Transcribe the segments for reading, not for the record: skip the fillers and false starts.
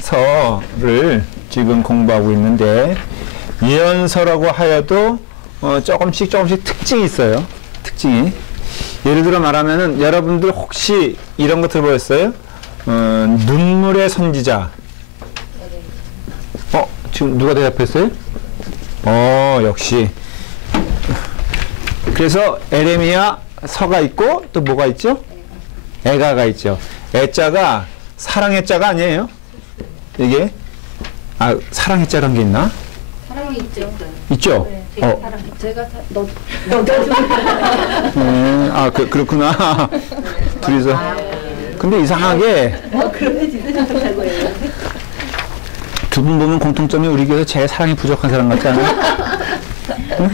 예언서를 지금 공부하고 있는데, 예언서라고 하여도 조금씩 특징이 있어요. 특징이. 예를 들어 말하면은 여러분들 혹시 이런 거 들어보셨어요? 눈물의 선지자. 지금 누가 대답했어요? 역시. 그래서 에레미야 서가 있고 또 뭐가 있죠? 애가가 있죠. 애자가 사랑의 자가 아니에요. 이게 사랑의 자란 게 있나? 사랑이 있죠. 있죠? 네, 제가 그렇구나. 둘이서. 근데 이상하게 그런데 진짜 잘못한 거예요. 두 분 보면 공통점이 우리 교회에서 제일 사랑이 부족한 사람 같지 않아요? 응?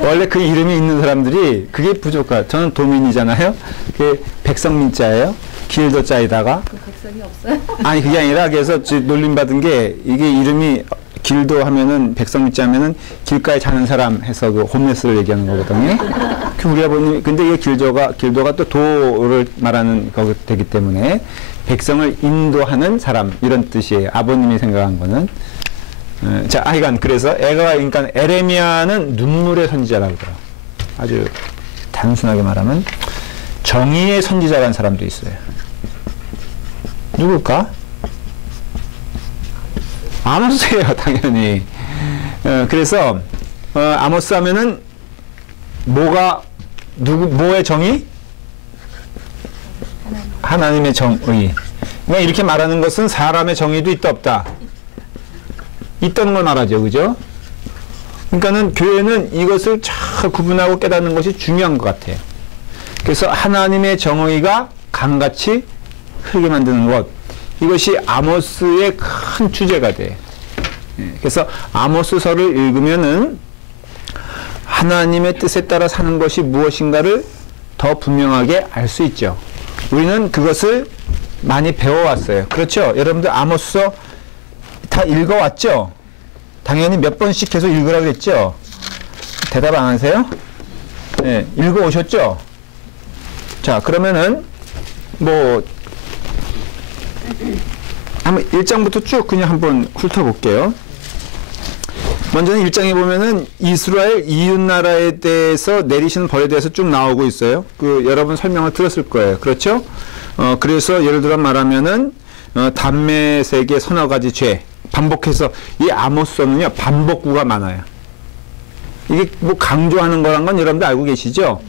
원래 그 이름이 있는 사람들이 그게 부족한. 저는 도민이잖아요. 그게 백성민자예요. 길도자에다가. 그 백성이 없어요? 아니 그게 아니라 그래서 놀림 받은 게 이게 이름이 길도 하면은 백성민자 하면은 길가에 자는 사람 해서 그 홈레스를 얘기하는 거거든요. 그 우리 아버님 근데 이게 길도가 또 도를 말하는 거 되기 때문에 백성을 인도하는 사람 이런 뜻이에요. 아버님이 생각한 거는. 자, 하여간 그래서 그러니까 에레미야는 눈물의 선지자라고 그래요. 아주 단순하게 말하면 정의의 선지자라는 사람도 있어요. 누굴까? 아모스예요, 당연히. 그래서 아모스 하면은 뭐의 정의? 하나님의 정의. 그러니까 이렇게 말하는 것은 사람의 정의도 있다 없다. 있다는 걸 말하죠, 그죠? 그러니까는 교회는 이것을 잘 구분하고 깨닫는 것이 중요한 것 같아요. 그래서 하나님의 정의가 강같이 흐르게 만드는 것, 이것이 아모스의 큰 주제가 돼. 그래서 아모스서를 읽으면은 하나님의 뜻에 따라 사는 것이 무엇인가를 더 분명하게 알 수 있죠. 우리는 그것을 많이 배워왔어요. 그렇죠? 여러분들 아모스서 다 읽어왔죠? 당연히 몇 번씩 계속 읽으라고 했죠? 대답 안 하세요? 네, 읽어오셨죠? 자, 그러면은 한번 1장부터 쭉 그냥 한번 훑어볼게요. 먼저는 1장에 보면은 이스라엘 이웃나라에 대해서 내리시는 벌에 대해서 쭉 나오고 있어요. 여러분 설명을 들었을 거예요. 그렇죠? 그래서 예를 들어 말하면은 담메색의 서너 가지 죄. 반복해서 이 아모스서는요 반복구가 많아요. 이게 강조하는 거란 건 여러분들 알고 계시죠?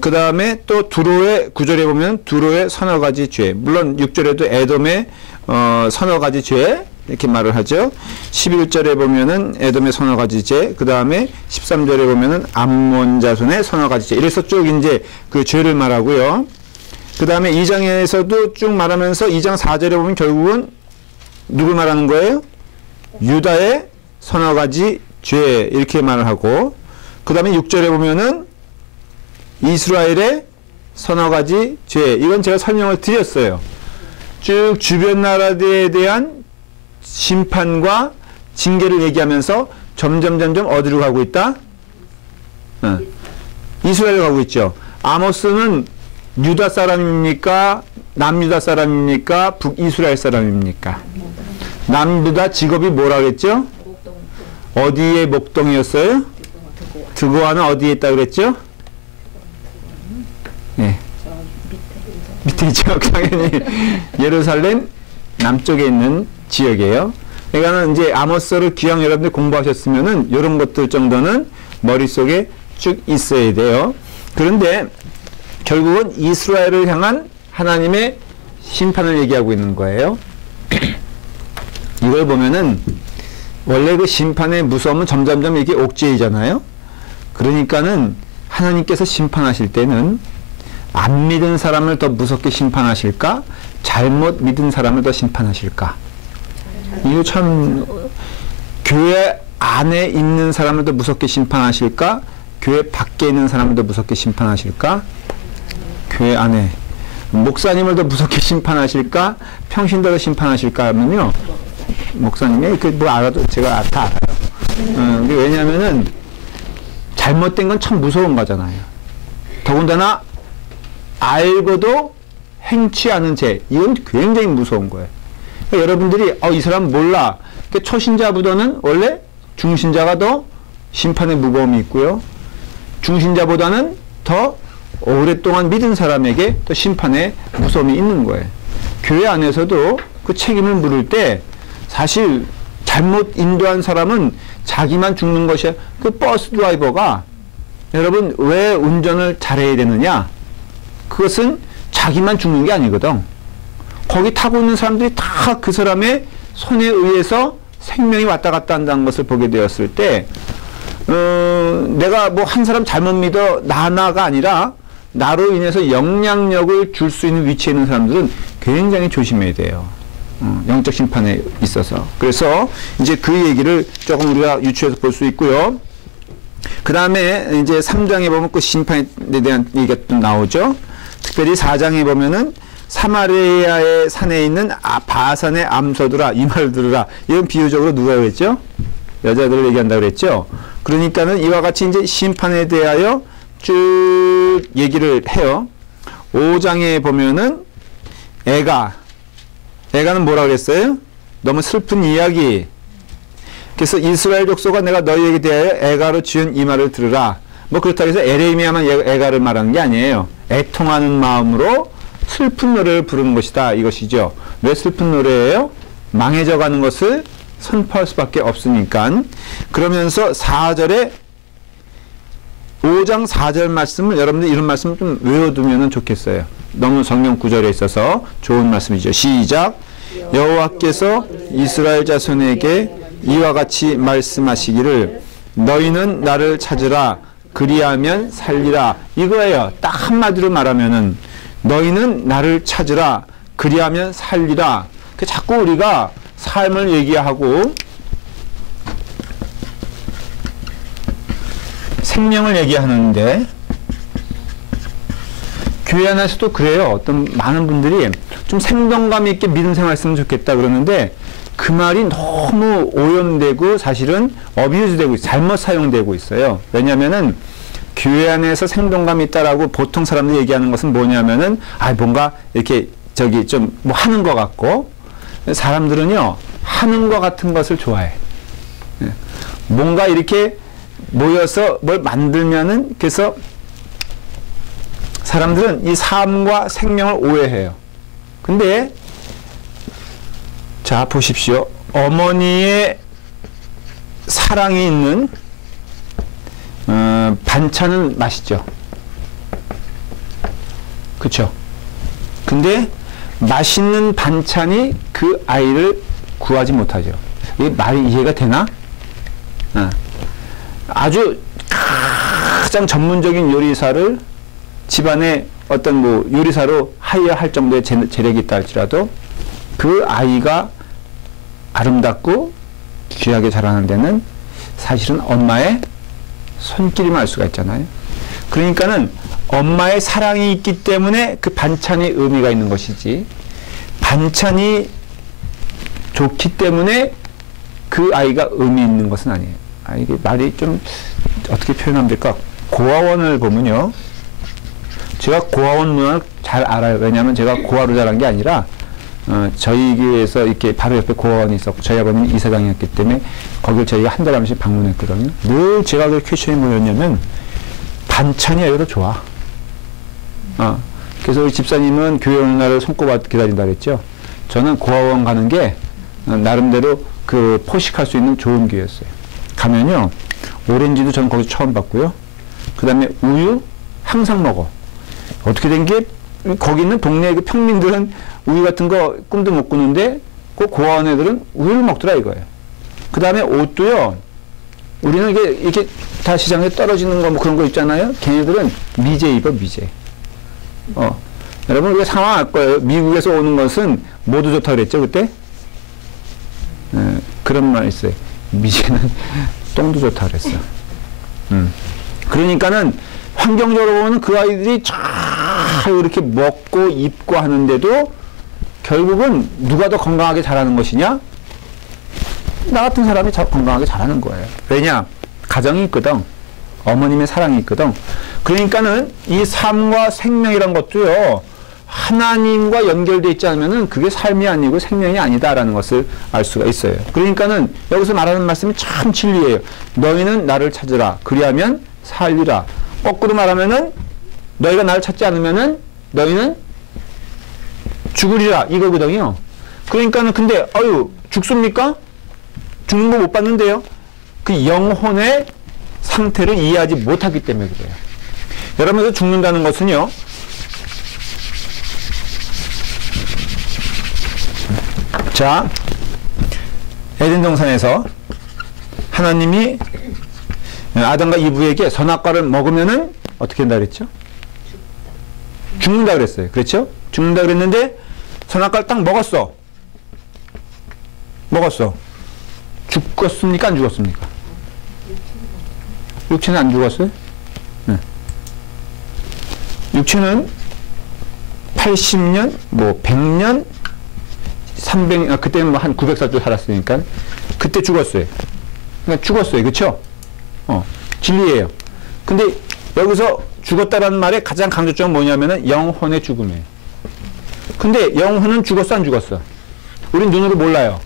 그 다음에 또 두로의 9절에 보면 두로의 서너 가지 죄. 물론 6절에도 에돔의 서너 가지 죄 이렇게 말을 하죠. 11절에 보면은 에돔의 서너 가지 죄. 그 다음에 13절에 보면은 암몬 자손의 서너 가지 죄. 이래서 쭉 이제 그 죄를 말하고요. 그 다음에 2장에서도 쭉 말하면서 2장 4절에 보면 결국은 누굴 말하는 거예요? 유다의 서너 가지 죄 이렇게 말을 하고, 그 다음에 6절에 보면은 이스라엘의 서너 가지 죄. 이건 제가 설명을 드렸어요. 쭉 주변 나라들에 대한 심판과 징계를 얘기하면서 점점 어디로 가고 있다? 이스라엘로 가고 있죠. 아모스는 유다 사람입니까? 남유다 사람입니까? 북이스라엘 사람입니까? 남유다 직업이 뭐라 그랬죠? 어디에 목동이었어요? 드고아는 어디에 있다 그랬죠? 네. 밑에 있죠. 당연히 예루살렘 남쪽에 있는 지역이에요. 그러니까는 이제 아모스를 기왕 여러분들 공부하셨으면은 이런 것들 정도는 머릿속에 쭉 있어야 돼요. 그런데 결국은 이스라엘을 향한 하나님의 심판을 얘기하고 있는 거예요. 이걸 보면은 원래 그 심판의 무서움은 점점점 이게 옥죄이잖아요. 그러니까는 하나님께서 심판하실 때는 안 믿은 사람을 더 무섭게 심판하실까? 잘못 믿은 사람을 더 심판하실까? 이거 참, 교회 안에 있는 사람을 더 무섭게 심판하실까? 교회 밖에 있는 사람을 더 무섭게 심판하실까? 교회 안에. 목사님을 더 무섭게 심판하실까? 평신도를 심판하실까? 하면요. 목사님이 알아도 제가 다 알아요. 왜냐하면은 잘못된 건 참 무서운 거잖아요. 더군다나 알고도 행치 않은 죄. 이건 굉장히 무서운 거예요. 그러니까 여러분들이 이 사람 몰라. 그러니까 초신자보다는 원래 중신자가 더 심판의 무거움이 있고요. 중신자보다는 더 오랫동안 믿은 사람에게 또 심판의 무서움이 있는 거예요. 교회 안에서도 그 책임을 물을 때 사실 잘못 인도한 사람은 자기만 죽는 것이야. 그 버스 드라이버가 여러분 왜 운전을 잘해야 되느냐? 그것은 자기만 죽는 게 아니거든. 거기 타고 있는 사람들이 다 그 사람의 손에 의해서 생명이 왔다 갔다 한다는 것을 보게 되었을 때 내가 뭐 한 사람 잘못 믿어 나가 아니라 나로 인해서 영향력을 줄 수 있는 위치에 있는 사람들은 굉장히 조심해야 돼요. 영적 심판에 있어서. 그래서 이제 그 얘기를 조금 우리가 유추해서 볼 수 있고요. 그 다음에 이제 3장에 보면 그 심판에 대한 얘기가 또 나오죠. 특별히 4장에 보면은 사마리아의 산에 있는 바산의 암소들아 이 말 들으라. 이건 비유적으로 누가 그랬죠? 여자들을 얘기한다고 그랬죠. 그러니까는 이와 같이 이제 심판에 대하여 쭉 얘기를 해요. 5장에 보면은 애가는 뭐라 그랬어요? 너무 슬픈 이야기. 그래서 이스라엘 족속아 내가 너희에게 대하여 애가로 지은 이 말을 들으라. 뭐 그렇다고 해서 에레미야만 애가를 말하는 게 아니에요. 애통하는 마음으로 슬픈 노래를 부르는 것이다 이것이죠. 왜 슬픈 노래예요? 망해져 가는 것을 선포할 수밖에 없으니까. 그러면서 4절에 5장 4절 말씀을 여러분들 이런 말씀 좀 외워두면 좋겠어요. 너무 성경 구절에 있어서 좋은 말씀이죠. 시작. 여호와께서 이스라엘 자손에게 이와 같이 말씀하시기를 너희는 나를 찾으라 그리하면 살리라. 이거예요. 딱 한마디로 말하면은 너희는 나를 찾으라 그리하면 살리라. 자꾸 우리가 삶을 얘기하고 생명을 얘기하는데 교회 안에서도 그래요. 어떤 많은 분들이 좀 생동감 있게 믿음 생활 했으면 좋겠다 그러는데 그 말이 너무 오염되고 사실은 어뷰즈되고 잘못 사용되고 있어요. 왜냐하면은 교회 안에서 생동감 있다라고 보통 사람들이 얘기하는 것은 뭐냐면은 뭔가 이렇게 좀 뭐 하는 것 같고 사람들은요 하는 것 같은 것을 좋아해. 뭔가 이렇게 모여서 뭘 만들면은 그래서 사람들은 이 삶과 생명을 오해해요. 근데 자 보십시오. 어머니의 사랑이 있는 반찬은 맛있죠. 그쵸? 근데 맛있는 반찬이 그 아이를 구하지 못하죠. 이 말이 이해가 되나? 아주 가장 전문적인 요리사를 집안에 어떤 뭐 요리사로 하이어할 정도의 재력이 있다 할지라도 그 아이가 아름답고 귀하게 자라는 데는 사실은 엄마의 손길이만 알 수가 있잖아요. 그러니까는 엄마의 사랑이 있기 때문에 그 반찬이 의미가 있는 것이지 반찬이 좋기 때문에 그 아이가 의미 있는 것은 아니에요. 이게 말이 좀 어떻게 표현하면 될까? 고아원을 보면요. 제가 고아원 문화를 잘 알아요. 왜냐하면 제가 고아로 자란 게 아니라 저희 교회에서 이렇게 바로 옆에 고아원이 있었고 저희 아버님이 이사장이었기 때문에 거길 저희가 한 달에 한 번씩 방문했거든요. 늘 제가 그 퀘션이 뭐였냐면 반찬이 아니라 좋아. 그래서 우리 집사님은 교회 오는 날을 손꼽아 기다린다 그랬죠. 저는 고아원 가는 게 나름대로 그 포식할 수 있는 좋은 기회였어요. 가면요 오렌지도 저는 거기서 처음 봤고요. 그 다음에 우유 항상 먹어. 어떻게 된 게 거기 있는 동네 그 평민들은 우유 같은 거 꿈도 못 꾸는데 그 고아원 애들은 우유를 먹더라 이거예요. 그 다음에 옷도요. 우리는 이렇게 다 시장에 떨어지는 거 뭐 그런 거 있잖아요. 걔네들은 미제 입어 미제. 여러분 우리가 상황 알 거예요. 미국에서 오는 것은 모두 좋다 그랬죠 그때? 그런 말 있어요. 미제는 똥도 좋다 그랬어. 그러니까는 환경적으로 보면 그 아이들이 잘 이렇게 먹고 입고 하는데도 결국은 누가 더 건강하게 자라는 것이냐? 나 같은 사람이 건강하게 자라는 거예요. 왜냐? 가정이 있거든. 어머님의 사랑이 있거든. 그러니까는 이 삶과 생명이란 것도요, 하나님과 연결되어 있지 않으면은 그게 삶이 아니고 생명이 아니다라는 것을 알 수가 있어요. 그러니까는 여기서 말하는 말씀이 참 진리예요. 너희는 나를 찾으라. 그리하면 살리라. 거꾸로 말하면은 너희가 나를 찾지 않으면은 너희는 죽으리라 이거거든요. 그러니까는 근데 죽습니까? 죽는 거 못 봤는데요. 그 영혼의 상태를 이해하지 못하기 때문에 그래요. 여러분들 죽는다는 것은요. 자, 에덴 동산에서 하나님이 아담과 이브에게 선악과를 먹으면은 어떻게 된다 그랬죠? 죽는다 그랬어요. 그렇죠? 죽는다 그랬는데 선악과를 딱 먹었어. 죽었습니까? 안 죽었습니까? 육체는 안 죽었어요? 네. 육체는 80년, 100년, 300년, 그때는 한 900살 살았으니까 그때 죽었어요. 그러니까 죽었어요. 그쵸? 진리예요. 근데 여기서 죽었다라는 말의 가장 강조점은 뭐냐면은 영혼의 죽음이에요. 근데 영혼은 죽었어, 안 죽었어? 우린 눈으로 몰라요.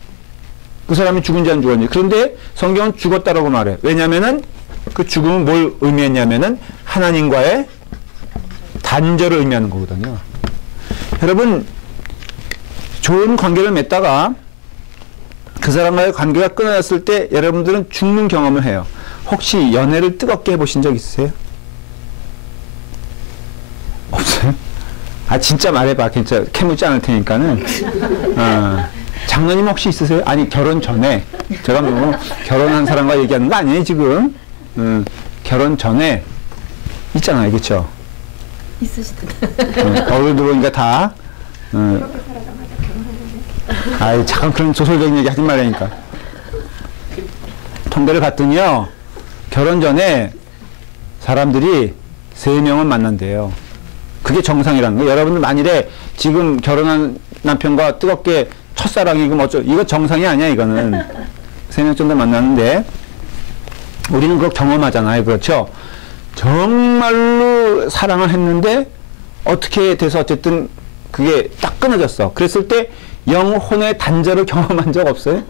그 사람이 죽은지 안 죽었는지. 그런데 성경은 죽었다라고 말해요. 왜냐면은 그 죽음은 뭘 의미했냐면은 하나님과의 단절을 의미하는 거거든요. 여러분, 좋은 관계를 맺다가 그 사람과의 관계가 끊어졌을 때 여러분들은 죽는 경험을 해요. 혹시 연애를 뜨겁게 해보신 적 있으세요? 없어요? 진짜 말해봐. 진짜 캐묻지 않을 테니까는. 장로님 혹시 있으세요? 아니, 결혼 전에. 제가 뭐 결혼한 사람과 얘기하는 거 아니에요, 지금? 결혼 전에 있잖아요, 그쵸? 있으시던데. 얼굴 들어오니까 다. 잠깐 그런 조설적인 얘기 하지 말라니까. 통계를 봤더니요, 결혼 전에 사람들이 3명은 만난대요. 그게 정상이라는 거예요. 여러분들 만일에 지금 결혼한 남편과 뜨겁게 첫사랑이고 이거 정상이 아니야, 이거는. 3명 정도 만나는데, 우리는 그걸 경험하잖아요. 그렇죠? 정말로 사랑을 했는데, 어떻게 돼서 어쨌든 그게 딱 끊어졌어. 그랬을 때 영혼의 단절을 경험한 적 없어요?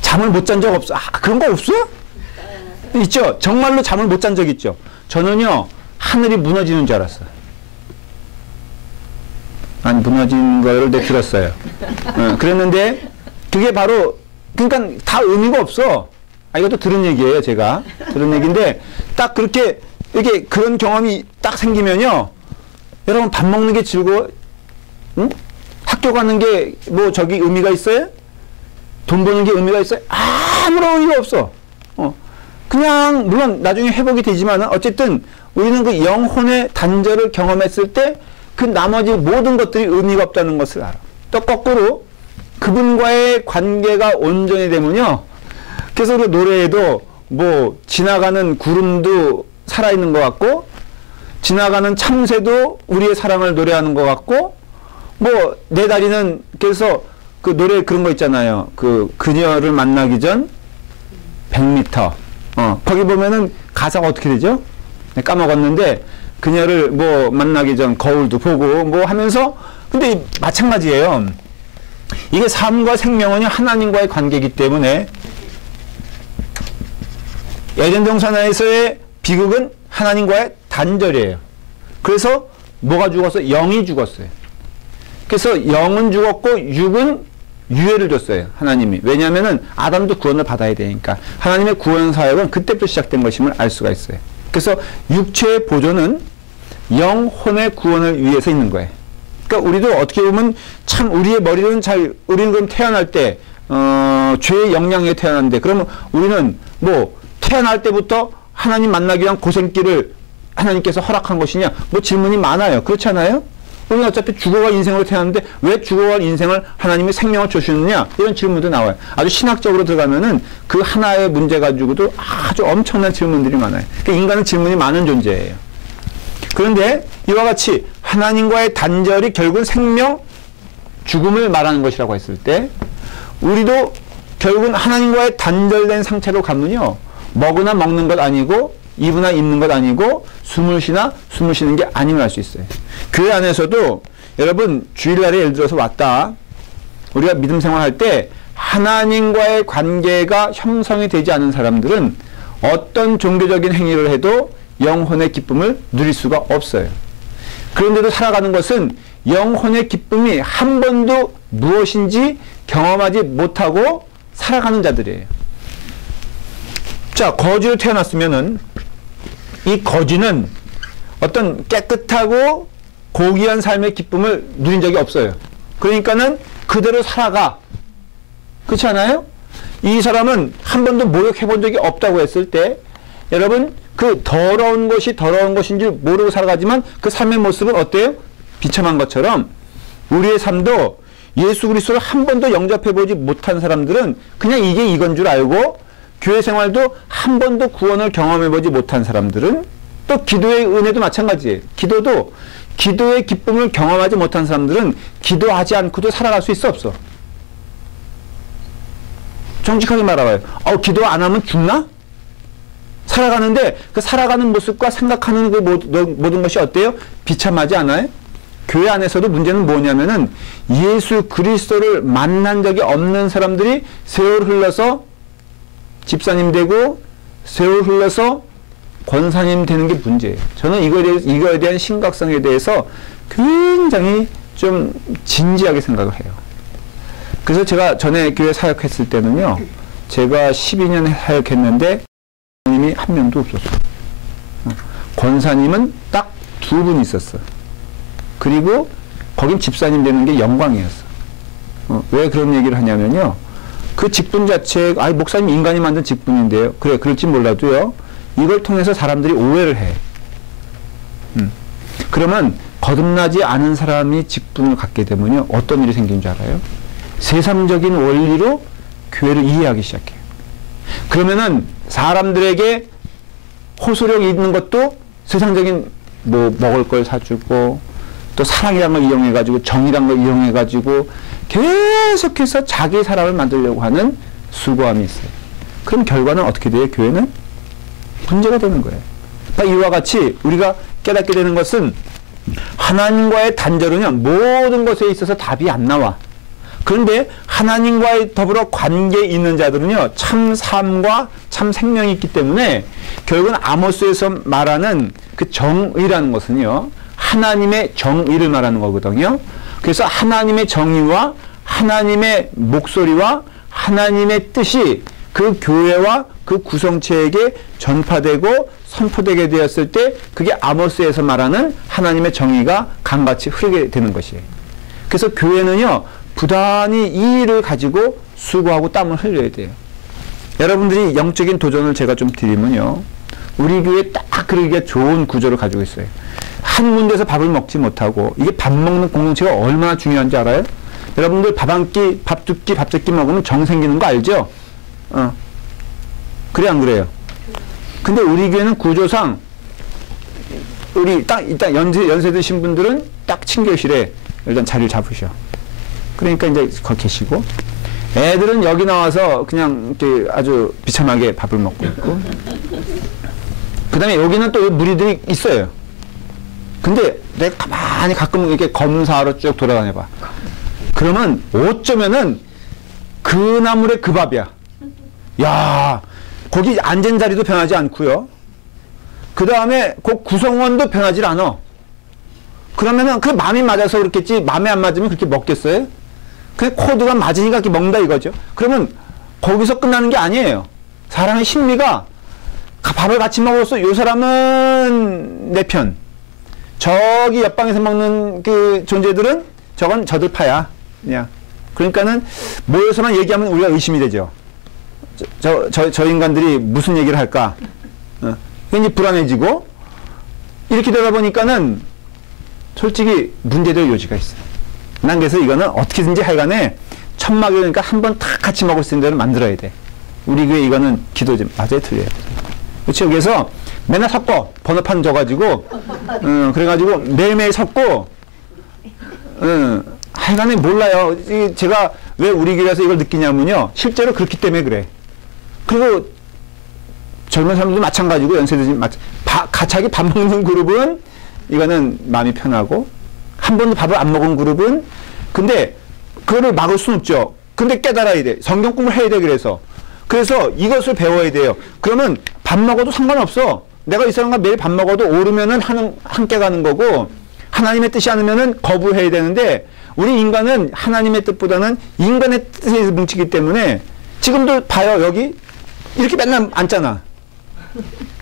잠을 못 잔 적 없어? 그런 거 없어? 있죠? 정말로 잠을 못 잔 적 있죠? 저는요, 하늘이 무너지는 줄 알았어요. 무너진 거를 들었어요. 그랬는데, 그게 바로, 그러니까 다 의미가 없어. 이것도 들은 얘기예요, 제가. 들은 얘기인데, 딱 그렇게, 이게 그런 경험이 딱 생기면요, 여러분 밥 먹는 게 즐거워? 응? 학교 가는 게 의미가 있어요? 돈 버는 게 의미가 있어요? 아무런 의미가 없어. 그냥, 물론 나중에 회복이 되지만, 어쨌든, 우리는 그 영혼의 단절을 경험했을 때, 그 나머지 모든 것들이 의미가 없다는 것을 알아. 또 거꾸로, 그분과의 관계가 온전히 되면요, 그래서 우리 노래에도 지나가는 구름도 살아있는 것 같고, 지나가는 참새도 우리의 사랑을 노래하는 것 같고, 내 다리는, 그래서 그 노래 그런 거 있잖아요. 그녀를 만나기 전 100m. 거기 보면은 가사가 어떻게 되죠? 까먹었는데, 그녀를 만나기 전 거울도 보고 하면서, 근데 마찬가지예요. 이게 삶과 생명은 하나님과의 관계이기 때문에, 에덴 동산에서의 비극은 하나님과의 단절이에요. 그래서 뭐가 죽었어? 영이 죽었어요. 그래서 영은 죽었고 육은 유해를 줬어요. 하나님이. 왜냐하면은 아담도 구원을 받아야 되니까. 하나님의 구원 사역은 그때부터 시작된 것임을 알 수가 있어요. 그래서 육체의 보존은 영혼의 구원을 위해서 있는 거예요. 그러니까 우리도 어떻게 보면 참 우리의 머리는 우리는 그럼 태어날 때 죄의 영향에 태어났는데, 그러면 우리는 태어날 때부터 하나님 만나기 위한 고생길을 하나님께서 허락한 것이냐? 질문이 많아요. 그렇지 않아요? 우리는 어차피 죽어갈 인생으로 태어났는데 왜 죽어갈 인생을 하나님이 생명을 주시느냐? 이런 질문도 나와요. 아주 신학적으로 들어가면은 그 하나의 문제 가지고도 아주 엄청난 질문들이 많아요. 그러니까 인간은 질문이 많은 존재예요. 그런데 이와 같이 하나님과의 단절이 결국은 생명, 죽음을 말하는 것이라고 했을 때, 우리도 결국은 하나님과의 단절된 상태로 가면요, 먹으나 먹는 것 아니고 입으나 입는 것 아니고 숨을 쉬나 숨을 쉬는 게 아님을 알 수 있어요. 교회 안에서도 여러분 주일날에 예를 들어서 왔다. 우리가 믿음 생활할 때 하나님과의 관계가 형성이 되지 않은 사람들은 어떤 종교적인 행위를 해도 영혼의 기쁨을 누릴 수가 없어요. 그런데도 살아가는 것은 영혼의 기쁨이 한 번도 무엇인지 경험하지 못하고 살아가는 자들이에요. 자, 거지로 태어났으면은 이 거지는 어떤 깨끗하고 고귀한 삶의 기쁨을 누린 적이 없어요. 그러니까는 그대로 살아가. 그렇지 않아요? 이 사람은 한 번도 모욕해 본 적이 없다고 했을 때 여러분 그 더러운 것이 더러운 것인지 모르고 살아가지만 그 삶의 모습은 어때요? 비참한 것처럼 우리의 삶도 예수 그리스도를 한 번도 영접해 보지 못한 사람들은 그냥 이게 이건 줄 알고 교회 생활도 한 번도 구원을 경험해 보지 못한 사람들은 또 기도의 은혜도 마찬가지예요. 기도도 기도의 기쁨을 경험하지 못한 사람들은 기도하지 않고도 살아갈 수 있어 없어? 정직하게 말해봐요. 기도 안 하면 죽나? 살아가는데 그 살아가는 모습과 생각하는 그 모든 것이 어때요? 비참하지 않아요? 교회 안에서도 문제는 뭐냐면은 예수 그리스도를 만난 적이 없는 사람들이 세월 흘러서 집사님 되고 세월 흘러서 권사님 되는 게 문제예요. 저는 이거에 대한 심각성에 대해서 굉장히 좀 진지하게 생각을 해요. 그래서 제가 전에 교회 사역했을 때는요, 제가 12년 사역했는데 권사님이 한 명도 없었어요. 권사님은 딱 2분 있었어요. 그리고 거긴 집사님 되는 게 영광이었어. 왜 그런 얘기를 하냐면요, 그 직분 자체, 목사님 인간이 만든 직분인데요. 그래, 그럴지 몰라도요, 이걸 통해서 사람들이 오해를 해. 그러면 거듭나지 않은 사람이 직분을 갖게 되면요, 어떤 일이 생기는 줄 알아요? 세상적인 원리로 교회를 이해하기 시작해요. 그러면은 사람들에게 호소력 있는 것도 세상적인 먹을 걸 사주고 또 사랑이라는 걸 이용해가지고 정의라는 걸 이용해가지고 계속해서 자기 사람을 만들려고 하는 수고함이 있어요. 그럼 결과는 어떻게 돼요? 교회는 문제가 되는 거예요. 이와 같이 우리가 깨닫게 되는 것은 하나님과의 단절은요, 모든 것에 있어서 답이 안 나와. 그런데 하나님과의 더불어 관계에 있는 자들은요, 참 삶과 참 생명이 있기 때문에 결국은 아모스에서 말하는 그 정의라는 것은요, 하나님의 정의를 말하는 거거든요. 그래서 하나님의 정의와 하나님의 목소리와 하나님의 뜻이 그 교회와 그 구성체에게 전파되고 선포되게 되었을 때 그게 아모스에서 말하는 하나님의 정의가 강같이 흐르게 되는 것이에요. 그래서 교회는요, 부단히 이 일을 가지고 수고하고 땀을 흘려야 돼요. 여러분들이 영적인 도전을 제가 좀 드리면요, 우리 교회 딱 그러기에 좋은 구조를 가지고 있어요. 한 군데서 밥을 먹지 못하고, 이게 밥 먹는 공동체가 얼마나 중요한지 알아요? 여러분들 밥 한 끼, 밥 두 끼, 밥 세 끼 먹으면 정 생기는 거 알죠? 그래 안 그래요? 근데 우리 교회는 구조상 우리 딱 일단 연세 드신 분들은 딱 친교실에 일단 자리를 잡으셔. 그러니까 이제 거기 계시고, 애들은 여기 나와서 그냥 이렇게 아주 비참하게 밥을 먹고 있고, 그 다음에 여기는 또 무리들이 있어요. 근데 내가 가만히 가끔 이렇게 검사하러 쭉 돌아다녀 봐. 그러면 어쩌면은 그 나물에 그 밥이야. 야, 거기 앉은 자리도 변하지 않고요. 그 다음에 그 구성원도 변하지 않아. 그러면은 그 마음이 맞아서 그렇겠지, 마음에 안 맞으면 그렇게 먹겠어요? 그냥 코드가 맞으니까 이렇게 먹는다 이거죠. 그러면 거기서 끝나는 게 아니에요. 사람의 심리가 밥을 같이 먹어서 요 사람은 내 편, 저기 옆방에서 먹는 그 존재들은 저건 저들 파야. 그냥. 그러니까는 모여서만 얘기하면 우리가 의심이 되죠. 저 인간들이 무슨 얘기를 할까? 괜히 불안해지고, 이렇게 되다 보니까는 솔직히 문제될 요지가 있어요. 난 그래서 이거는 어떻게든지 하여간에 천막이니까 한번 다 같이 먹을 수 있는 데를 만들어야 돼. 우리 교회 이거는 기도 좀 맞아요, 틀려요. 그렇죠? 그래서 맨날 섞어. 번호판 줘가지고, 그래가지고 매일매일 섞고, 하여간에 몰라요. 제가 왜 우리 교회에서 이걸 느끼냐면요, 실제로 그렇기 때문에 그래. 그리고 젊은 사람들도 마찬가지고 연세대도 같이 밥 먹는 그룹은 이거는 마음이 편하고, 한 번도 밥을 안 먹은 그룹은 근데 그거를 막을 수는 없죠. 근데 깨달아야 돼. 성경 공부를 해야 돼. 그래서 이것을 배워야 돼요. 그러면 밥 먹어도 상관없어. 내가 이 사람과 매일 밥 먹어도 오르면은 함께 가는 거고 하나님의 뜻이 않으면은 거부해야 되는데 우리 인간은 하나님의 뜻보다는 인간의 뜻에 뭉치기 때문에 지금도 봐요. 여기 이렇게 맨날 앉잖아.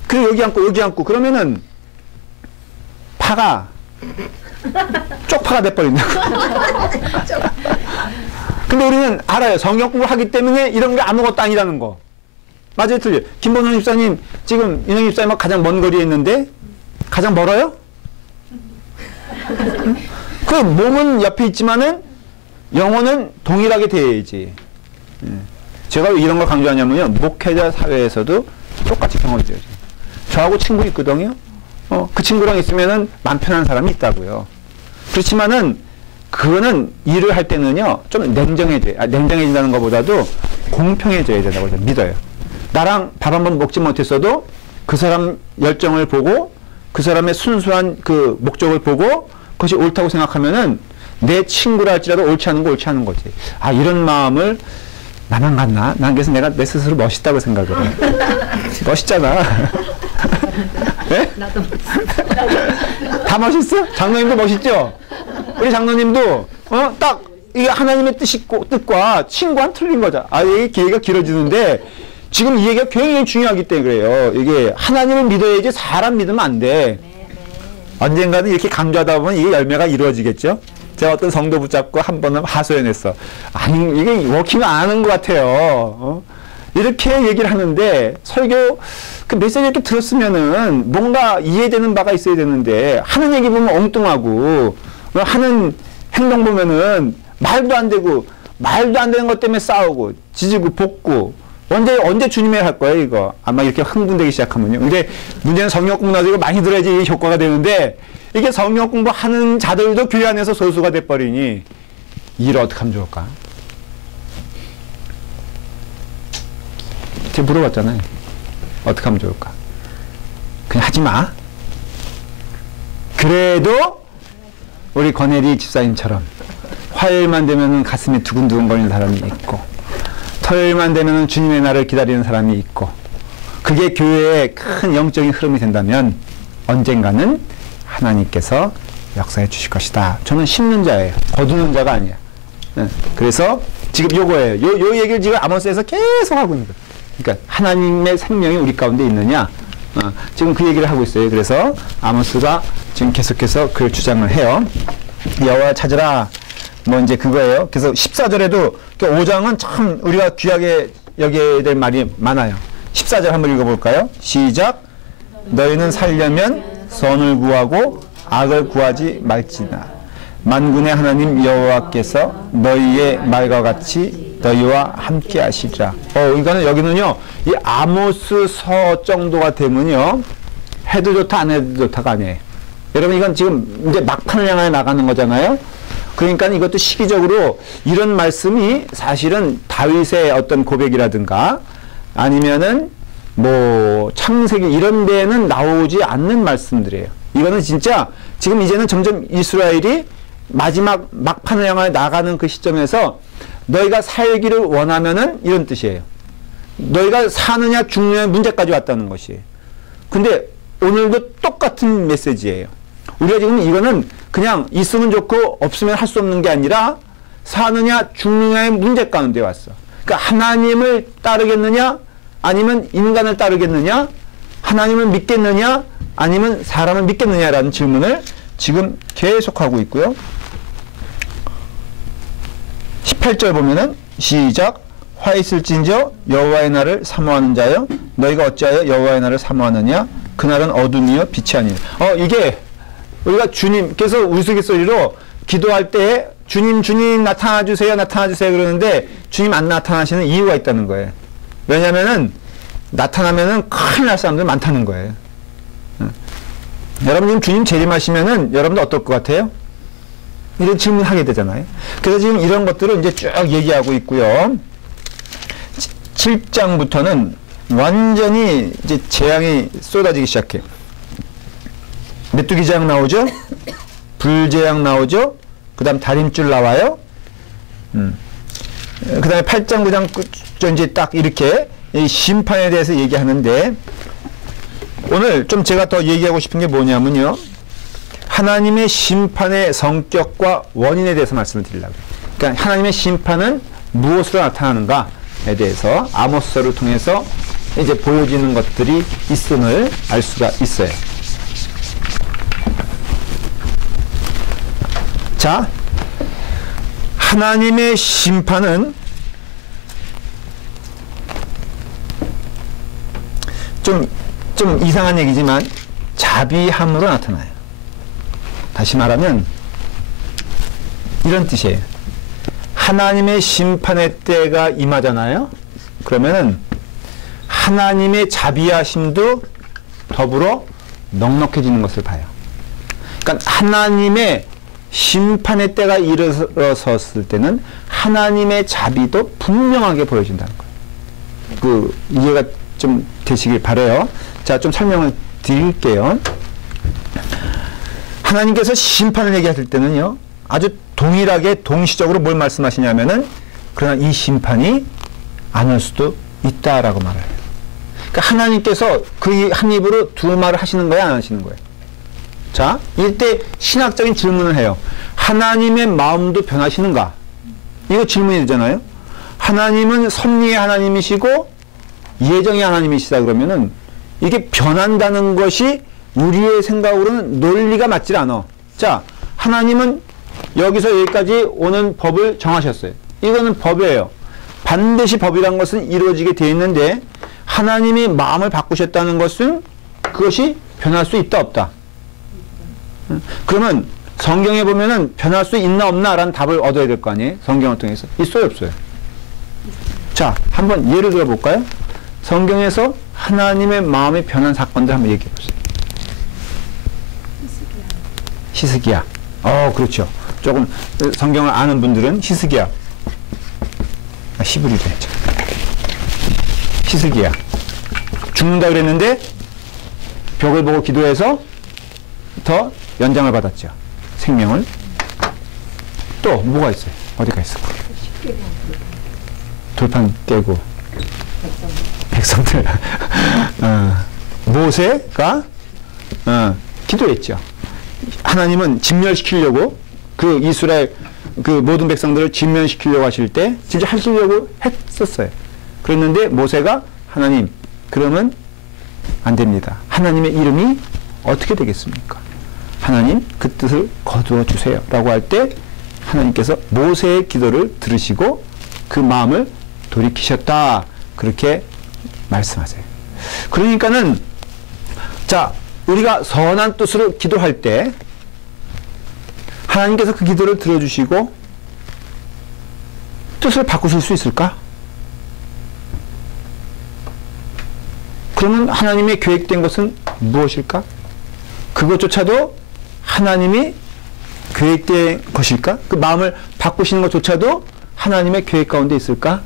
그리고 여기 앉고 그러면은 파가 쪽파가 돼버린다. 근데 우리는 알아요. 성경 공부하기 때문에 이런 게 아무것도 아니라는 거. 맞아요, 틀려요. 김본원 집사님, 지금 윤영 집사님하고 가장 먼 거리에 있는데 가장 멀어요? 그 몸은 옆에 있지만은 영혼은 동일하게 되어야지. 제가 왜 이런 걸 강조하냐면요. 목회자 사회에서도 똑같이 경험이 돼요. 저하고 친구 있거든요. 그 친구랑 있으면은 맘 편한 사람이 있다고요. 그렇지만은 그거는 일을 할 때는요 좀 냉정해져요. 냉정해진다는 것보다도 공평해져야 된다고 믿어요. 나랑 밥 한 번 먹지 못했어도 그 사람 열정을 보고 그 사람의 순수한 그 목적을 보고 그것이 옳다고 생각하면은 내 친구라 할지라도 옳지 않은 거 옳지 않은 거지. 아, 이런 마음을 나만 갖나? 난 그래서 내가 내 스스로 멋있다고 생각을 해. 멋있잖아. 네? 나도 멋있어. 다 멋있어? 장로님도 멋있죠? 우리 장로님도 딱 이게 하나님의 뜻과 친구와는 틀린 거죠. 아, 이게 기회가 길어지는데 지금 이 얘기가 굉장히 중요하기 때문에 그래요. 이게 하나님을 믿어야지 사람 믿으면 안 돼. 언젠가는 이렇게 강조하다 보면 이게 열매가 이루어지겠죠? 제가 어떤 성도 붙잡고 한 번은 하소연했어. 아니, 이게 워킹을 안 하는 것 같아요. 이렇게 얘기를 하는데 설교 그 메시지 이렇게 들었으면은 뭔가 이해되는 바가 있어야 되는데 하는 얘기 보면 엉뚱하고 하는 행동 보면은 말도 안 되고 말도 안 되는 것 때문에 싸우고 지지고 볶고 언제 주님의 할 거예요 이거 아마 이렇게 흥분되기 시작하면요. 근데 문제는 성경 공부 나도 이거 많이 들어야지 효과가 되는데 이게 성경 공부하는 자들도 교회 안에서 소수가 돼버리니 일을 어떻게 하면 좋을까? 제가 물어봤잖아요. 어떻게 하면 좋을까? 그냥 하지 마. 그래도 우리 권혜리 집사님처럼 화요일만 되면 가슴이 두근두근 거리는 사람이 있고 토요일만 되면 주님의 날을 기다리는 사람이 있고 그게 교회의 큰 영적인 흐름이 된다면 언젠가는 하나님께서 역사해 주실 것이다. 저는 심는 자예요. 거두는 자가 아니야. 그래서 지금 요거예요. 요 얘기를 지금 아모스에서 계속 하고 있는 거예요. 그러니까 하나님의 생명이 우리 가운데 있느냐 지금 그 얘기를 하고 있어요. 그래서 아모스가 지금 계속해서 그걸 주장을 해요. 여호와 찾으라 뭐 이제 그거예요. 그래서 14절에도 5장은 참 우리가 귀하게 여겨야 될 말이 많아요. 14절 한번 읽어볼까요? 시작. 너희는 살려면 선을 구하고 악을 구하지 말지나 만군의 하나님 여호와께서 너희의 말과 같이 너희와 함께 하시리라. 이거는 여기는요 이 아모스서 정도가 되면요 해도 좋다 안 해도 좋다가 아니에요. 여러분 이건 지금 이제 막판을 향해 나가는 거잖아요. 그러니까 이것도 시기적으로 이런 말씀이 사실은 다윗의 어떤 고백이라든가 아니면은 뭐 창세기 이런 데에는 나오지 않는 말씀들이에요. 이거는 진짜 지금 이제는 점점 이스라엘이 마지막 막판을 향해 나가는 그 시점에서 너희가 살기를 원하면은 이런 뜻이에요. 너희가 사느냐 죽느냐 문제까지 왔다는 것이에요. 근데 오늘도 똑같은 메시지예요. 우리가 지금 이거는 그냥 있으면 좋고 없으면 할 수 없는 게 아니라 사느냐 죽느냐의 문제 가운데 왔어. 그러니까 하나님을 따르겠느냐 아니면 인간을 따르겠느냐 하나님을 믿겠느냐 아니면 사람을 믿겠느냐라는 질문을 지금 계속하고 있고요. 18절 보면은 시작. 화 있을진저 여호와의 날을 사모하는 자여 너희가 어찌하여 여호와의 날을 사모하느냐 그날은 어둠이요 빛이 아니라. 이게 우리가 주님께서 우스갯소리로 기도할 때 주님 나타나 주세요 그러는데 주님 안 나타나시는 이유가 있다는 거예요. 왜냐면은 나타나면은 큰일 날 사람들 많다는 거예요. 여러분 지금 주님 재림하시면은 여러분들 어떨 것 같아요? 이런 질문하게 되잖아요. 그래서 지금 이런 것들을 이제 쭉 얘기하고 있고요. 7장부터는 완전히 이제 재앙이 쏟아지기 시작해요. 메뚜기 재앙 나오죠? 불재앙 나오죠. 그 다음 다림줄 나와요. 그 다음에 8장 9장 이제 딱 이렇게 이 심판에 대해서 얘기하는데, 오늘 좀 제가 더 얘기하고 싶은 게 뭐냐면요, 하나님의 심판의 성격과 원인에 대해서 말씀을 드리려고요. 그러니까 하나님의 심판은 무엇으로 나타나는가에 대해서 아모스서를 통해서 이제 보여지는 것들이 있음을 알 수가 있어요. 자, 하나님의 심판은 좀 이상한 얘기지만 자비함으로 나타나요. 다시 말하면 이런 뜻이에요. 하나님의 심판의 때가 임하잖아요. 그러면은 하나님의 자비하심도 더불어 넉넉해지는 것을 봐요. 그러니까 하나님의 심판의 때가 일어섰을 때는 하나님의 자비도 분명하게 보여진다는 거예요. 그 이해가 좀 되시길 바라요. 자, 좀 설명을 드릴게요. 하나님께서 심판을 얘기하실 때는요, 아주 동일하게 동시적으로 뭘 말씀하시냐면은, 그러나 이 심판이 안 올 수도 있다라고 말을 해요. 그러니까 하나님께서 그 한 입으로 두 말을 하시는 거예요, 안 하시는 거예요? 자, 이때 신학적인 질문을 해요. 하나님의 마음도 변하시는가? 이거 질문이 되잖아요. 하나님은 섭리의 하나님이시고 예정의 하나님이시다 그러면은 이게 변한다는 것이 우리의 생각으로는 논리가 맞질 않아. 자, 하나님은 여기서 여기까지 오는 법을 정하셨어요. 이거는 법이에요. 반드시 법이란 것은 이루어지게 되어 있는데, 하나님이 마음을 바꾸셨다는 것은 그것이 변할 수 있다 없다? 그러면 성경에 보면은 변할 수 있나 없나 라는 답을 얻어야 될 거 아니에요? 성경을 통해서. 있어요 없어요? 자, 한번 예를 들어 볼까요? 성경에서 하나님의 마음이 변한 사건들 한번 얘기해 보세요. 히스기야. 그렇죠. 조금 성경을 아는 분들은 히스기야. 히브리로 했죠. 히스기야. 죽는다 그랬는데 벽을 보고 기도해서 더 연장을 받았죠. 생명을. 또 뭐가 있어요? 어디가 있을까? 돌판 깨고 백성들 모세가 기도했죠. 하나님은 진멸시키려고 그 이스라엘 그 모든 백성들을 진멸시키려고 하실 때 진짜 하시려고 했었어요. 그랬는데 모세가 하나님, 그러면 안 됩니다. 하나님의 이름이 어떻게 되겠습니까? 하나님, 그 뜻을 거두어 주세요 라고 할 때 하나님께서 모세의 기도를 들으시고 그 마음을 돌이키셨다, 그렇게 말씀하세요. 그러니까는, 자, 우리가 선한 뜻으로 기도할 때 하나님께서 그 기도를 들어주시고 뜻을 바꾸실 수 있을까? 그러면 하나님의 계획된 것은 무엇일까? 그것조차도 하나님이 계획된 것일까? 그 마음을 바꾸시는 것조차도 하나님의 계획 가운데 있을까?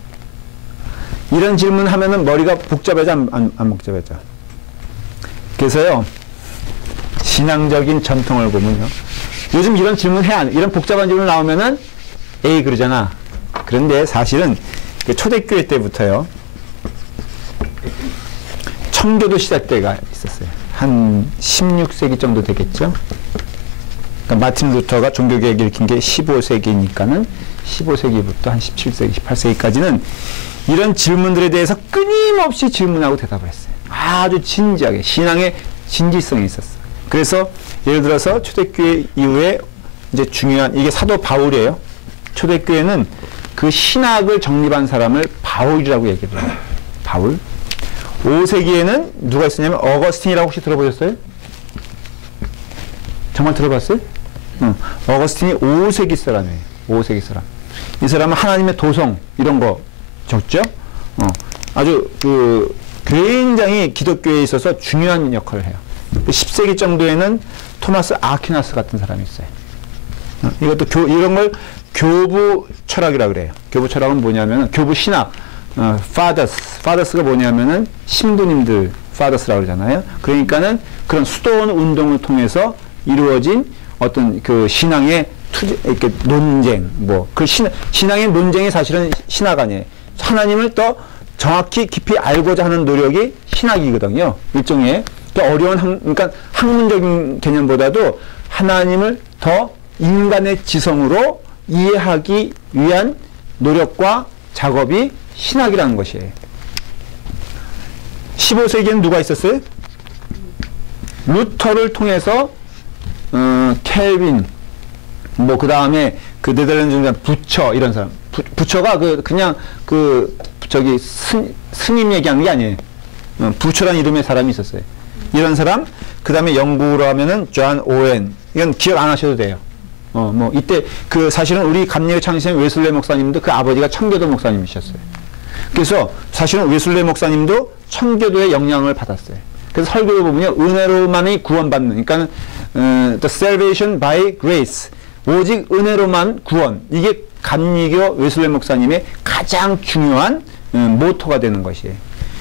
이런 질문 하면은 머리가 복잡하지 안 복잡하죠. 그래서요, 신앙적인 전통을 보면요, 요즘 이런 질문 이런 복잡한 질문 나오면은 에이 그러잖아. 그런데 사실은 초대교회 때부터요, 청교도 시작 때가 있었어요. 한 16세기 정도 되겠죠. 그러니까 마틴 루터가 종교개혁을 일으킨 게 15세기니까는 15세기부터 한 17세기, 18세기까지는 이런 질문들에 대해서 끊임없이 질문하고 대답을 했어요. 아주 진지하게. 신앙의 진지성이 있었어요. 그래서 예를 들어서 초대교회 이후에 이제 중요한, 이게 사도 바울이에요. 초대교회는 그 신학을 정립한 사람을 바울이라고 얘기를 해요. 바울. 5세기에는 누가 있었냐면 어거스틴이라고 혹시 들어보셨어요? 정말 들어봤어요? 어거스틴이 5세기 사람이에요. 5세기 사람. 이 사람은 하나님의 도성 이런 거 적죠? 아주 굉장히 기독교에 있어서 중요한 역할을 해요. 10세기 정도에는 토마스 아퀴나스 같은 사람이 있어요. 이것도 이런 걸 교부 철학이라고 그래요. 교부 철학은 뭐냐면 교부 신학, fathers가 뭐냐면은 신부님들 fathers라고 그러잖아요. 그러니까는 그런 수도원 운동을 통해서 이루어진 어떤 그 신앙의 이렇게 논쟁, 뭐, 그 신앙의 논쟁이 사실은 신학 아니에요. 하나님을 더 정확히 깊이 알고자 하는 노력이 신학이거든요. 일종의 어려운 그러니까 학문적인 개념보다도 하나님을 더 인간의 지성으로 이해하기 위한 노력과 작업이 신학이라는 것이에요. 15세기에는 누가 있었어요? 루터를 통해서 켈빈, 뭐 그 다음에 그 네덜란드 중간 부처 이런 사람. 부처가 그냥 저기 스님 얘기하는 게 아니에요. 부처란 이름의 사람이 있었어요. 이런 사람. 그 다음에 영국으로 하면은 존 오웬. 이건 기억 안 하셔도 돼요. 뭐 이때 그 사실은 우리 감리교 창시생 웨슬레 목사님도 그 아버지가 청교도 목사님이셨어요. 그래서 사실은 웨슬레 목사님도 청교도의 영향을 받았어요. 그래서 설교를 보면요, 은혜로만이 구원받는, 그러니까 the salvation by grace, 오직 은혜로만 구원. 이게 감리교 웨슬레 목사님의 가장 중요한 모토가 되는 것이에요.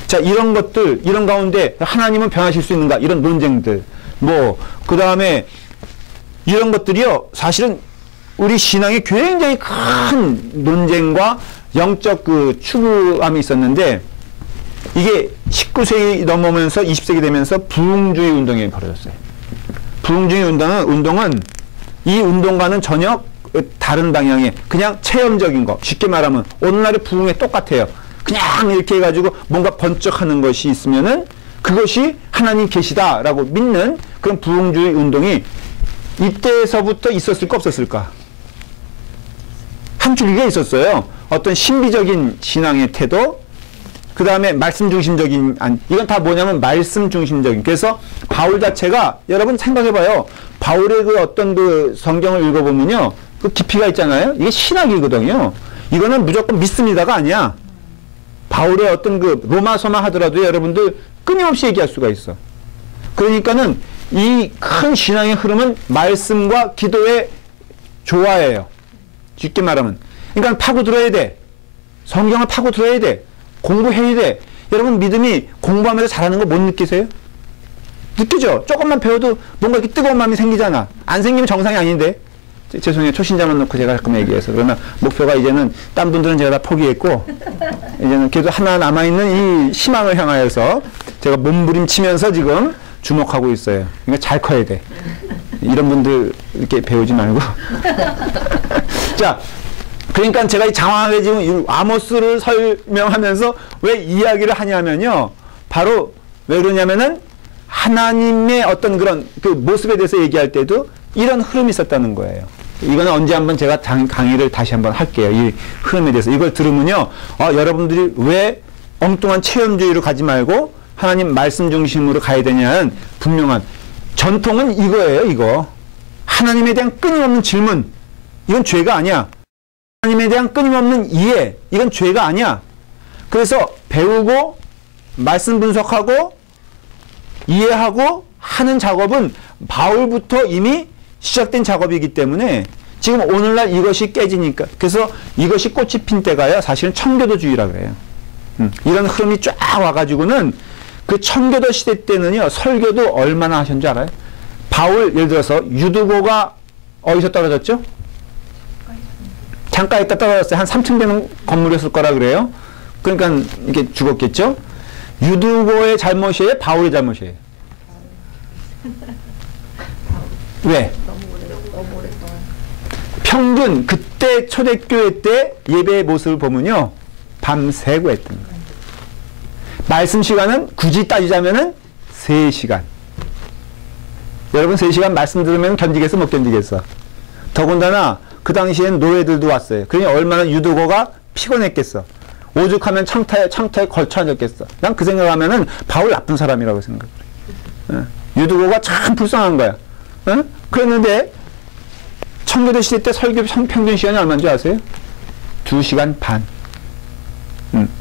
자, 이런 것들, 이런 가운데 하나님은 변하실 수 있는가? 이런 논쟁들, 뭐 그 다음에 이런 것들이요, 사실은 우리 신앙에 굉장히 큰 논쟁과 영적 그 추구함이 있었는데, 이게 19세기 넘어오면서 20세기 되면서 부흥주의 운동이 벌어졌어요. 부흥주의 운동은 이 운동과는 전혀 다른 방향의 그냥 체험적인 거. 쉽게 말하면 오늘날의 부흥에 똑같아요. 그냥 이렇게 해가지고 뭔가 번쩍하는 것이 있으면은 그것이 하나님 계시다라고 믿는 그런 부흥주의 운동이 이때에서부터 있었을까 없었을까? 한 줄기가 있었어요. 어떤 신비적인 신앙의 태도, 그 다음에 말씀 중심적인, 이건 다 뭐냐면 말씀 중심적인. 그래서 바울 자체가, 여러분 생각해봐요. 바울의 그 어떤 그 성경을 읽어보면요, 그 깊이가 있잖아요. 이게 신학이거든요. 이거는 무조건 믿습니다가 아니야. 바울의 어떤 그 로마서만 하더라도 여러분들 끊임없이 얘기할 수가 있어. 그러니까는 이 큰 신앙의 흐름은 말씀과 기도의 조화예요. 쉽게 말하면. 그러니까 파고들어야 돼. 성경을 파고들어야 돼. 공부해야 돼. 여러분 믿음이 공부하면서 잘하는 거 못 느끼세요? 느끼죠? 조금만 배워도 뭔가 이렇게 뜨거운 마음이 생기잖아. 안 생기면 정상이 아닌데. 죄송해요. 초신자만 놓고 제가 가끔 얘기해서. 그러면 목표가 이제는 딴 분들은 제가 다 포기했고 이제는 그래도 하나 남아있는 이 희망을 향하여서 제가 몸부림치면서 지금 주목하고 있어요. 그러니까 잘 커야 돼. 이런 분들 이렇게 배우지 말고. 자, 그러니까 제가 이 장황하게 지금 아모스를 설명하면서 왜 이야기를 하냐면요. 바로 왜 그러냐면은 하나님의 어떤 그런 그 모습에 대해서 얘기할 때도 이런 흐름이 있었다는 거예요. 이거는 언제 한번 제가 강의를 다시 한번 할게요. 이 흐름에 대해서. 이걸 들으면요. 여러분들이 왜 엉뚱한 체험주의로 가지 말고 하나님 말씀 중심으로 가야 되냐는 분명한 전통은 이거예요. 이거. 하나님에 대한 끊임없는 질문. 이건 죄가 아니야. 하나님에 대한 끊임없는 이해. 이건 죄가 아니야. 그래서 배우고 말씀 분석하고 이해하고 하는 작업은 바울부터 이미 시작된 작업이기 때문에 지금 오늘날 이것이 깨지니까. 그래서 이것이 꽃이 핀 때가요. 사실은 청교도주의라 그래요. 이런 흐름이 쫙 와가지고는 그 청교도 시대 때는요. 설교도 얼마나 하셨는 줄 알아요? 바울 예를 들어서 유두고가 어디서 떨어졌죠? 창가에다 떨어졌어요. 한 3층 되는 건물이었을 거라 그래요. 그러니까 이게 죽었겠죠? 유두고의 잘못이에요? 바울의 잘못이에요? 왜? 평균 그때 초대교회 때 예배의 모습을 보면요. 밤새고 했던 거예요. 말씀 시간은 굳이 따지자면은 3시간. 여러분 3시간 말씀 들으면 견디겠어? 못 견디겠어? 더군다나 그 당시엔 노예들도 왔어요. 그러니 얼마나 유두고가 피곤했겠어. 오죽하면 창터에 걸쳐 앉았겠어. 난 그 생각하면은 바울 나쁜 사람이라고 생각해. 유두고가 참 불쌍한 거야. 그랬는데 청교도 시대 때 설교 평균 시간이 얼마인 줄 아세요? 2시간 반.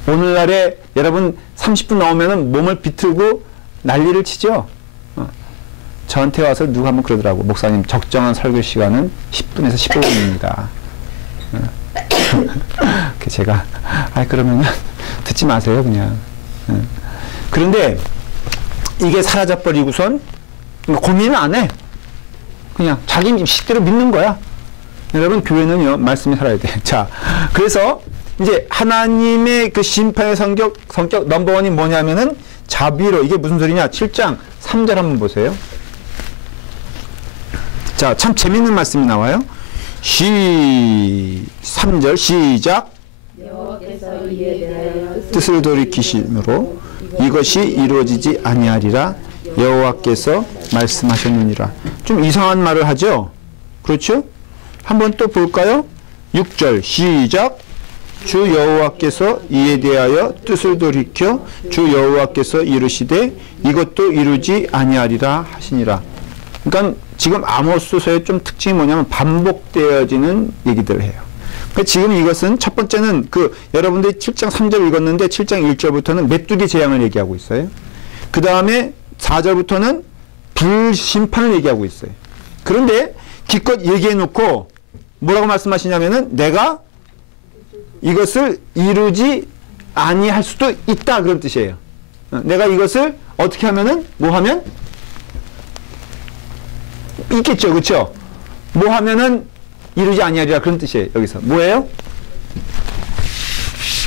오늘날에 여러분 30분 넘으면 몸을 비틀고 난리를 치죠. 저한테 와서 누가 한번 그러더라고. 목사님 적정한 설교 시간은 10분에서 15분입니다. 제가 그러면 듣지 마세요 그냥. 그런데 이게 사라져버리고선 고민을 안 해. 그냥 자기 식대로 믿는 거야. 여러분, 교회는요, 말씀이 살아야 돼. 자, 그래서 이제 하나님의 그 심판의 성격 넘버원이 뭐냐면은 자비로. 이게 무슨 소리냐? 7장 3절 한번 보세요. 자, 참 재밌는 말씀이 나와요. 3절 시작. 여호와께서 이에 대하여 뜻을 돌이키심으로 이것이 이루어지지 아니하리라 여호와께서 말씀하셨느니라. 좀 이상한 말을 하죠? 그렇죠? 한번 또 볼까요? 6절 시작. 주 여호와께서 이에 대하여 뜻을 돌이켜 주 여호와께서 이르시되 이것도 이루지 아니하리라 하시니라. 그러니까 지금 아모스서의 좀 특징이 뭐냐면 반복되어지는 얘기들을 해요. 그러니까 지금 이것은 첫 번째는 그 여러분들이 7장 3절 읽었는데 7장 1절부터는 메뚜기 재앙을 얘기하고 있어요. 그 다음에 4절부터는 불심판을 얘기하고 있어요. 그런데 기껏 얘기해 놓고 뭐라고 말씀하시냐면은 내가 이것을 이루지 아니할 수도 있다, 그런 뜻이에요. 내가 이것을 어떻게 하면은 뭐 하면 있겠죠, 그렇죠? 뭐 하면은 이루지 아니하리라, 그런 뜻이에요. 여기서 뭐예요?